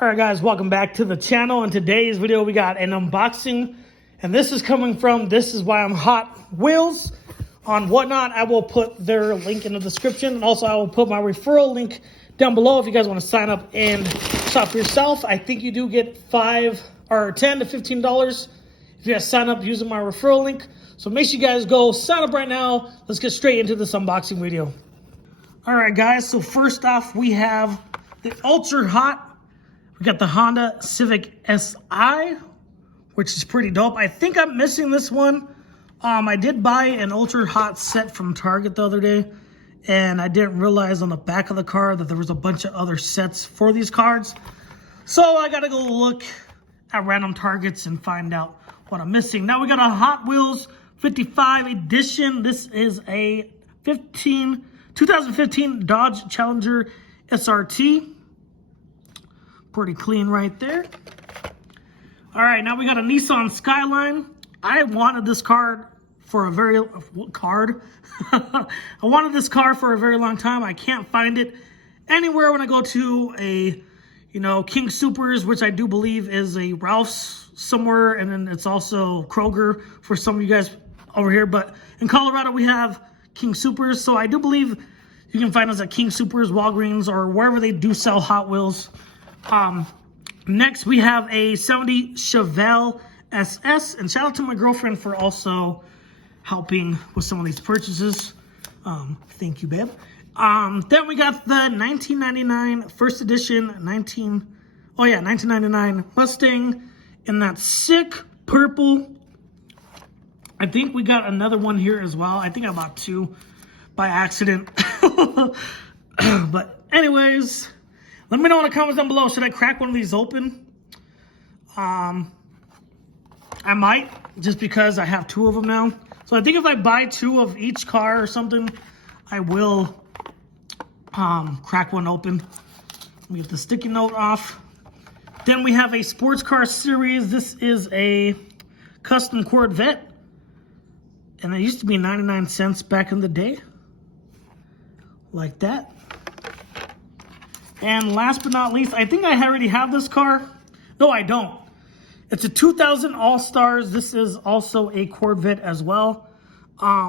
All right, guys, welcome back to the channel. In today's video, we got an unboxing, and this is coming from Thisiswhyimhotwheels on Whatnot. I will put their link in the description, and also I will put my referral link down below if you guys want to sign up and shop for yourself. I think you do get $10 to $15 if you guys sign up using my referral link. So make sure you guys go sign up right now. Let's get straight into this unboxing video. All right, guys, so first off, we have the Ultra Hot. We got the Honda Civic Si, which is pretty dope. I think I'm missing this one. I did buy an Ultra Hot set from Target the other day, and I didn't realize on the back of the car that there was a bunch of other sets for these cards. So I gotta go look at random Targets and find out what I'm missing. Now we got a Hot Wheels 55 edition. This is a 2015 Dodge Challenger SRT. Pretty clean right there. All right, now we got a Nissan Skyline. I wanted this car for a very I wanted this car for a very long time. I can't find it anywhere when I go to a, King Soopers, which I do believe is a Ralph's somewhere, and then it's also Kroger for some of you guys over here. But in Colorado, we have King Soopers, so I do believe you can find us at King Soopers, Walgreens, or wherever they do sell Hot Wheels. Next, we have a 70 Chevelle SS, and shout out to my girlfriend for also helping with some of these purchases. Thank you, babe. Then we got the 1999 first edition 1999 Mustang in that sick purple. I think we got another one here as well. I think I bought two by accident. But anyways, let me know in the comments down below. Should I crack one of these open? I might, just because I have two of them now. So I think if I buy two of each car or something, I will crack one open. Let me get the sticky note off. Then we have a sports car series. This is a custom Corvette, and it used to be 99 cents back in the day, like that. And last but not least, I think I already have this car. No, I don't. It's a 2000 All-Stars. This is also a Corvette as well,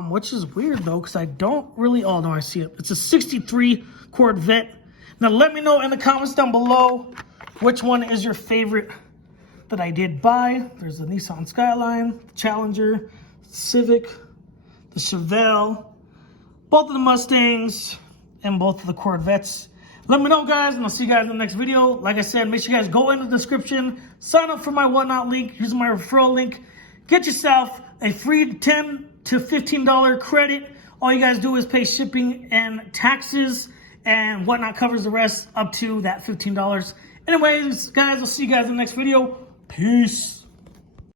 which is weird, though, because I don't really... Oh, no, I see it. It's a 63 Corvette. Now, let me know in the comments down below which one is your favorite that I did buy. There's the Nissan Skyline, Challenger, Civic, the Chevelle, both of the Mustangs, and both of the Corvettes. Let me know, guys, and I'll see you guys in the next video. Like I said, make sure you guys go in the description, sign up for my Whatnot link, using my referral link. Get yourself a free $10 to $15 credit. All you guys do is pay shipping and taxes, and Whatnot covers the rest up to that $15. Anyways, guys, I'll see you guys in the next video. Peace.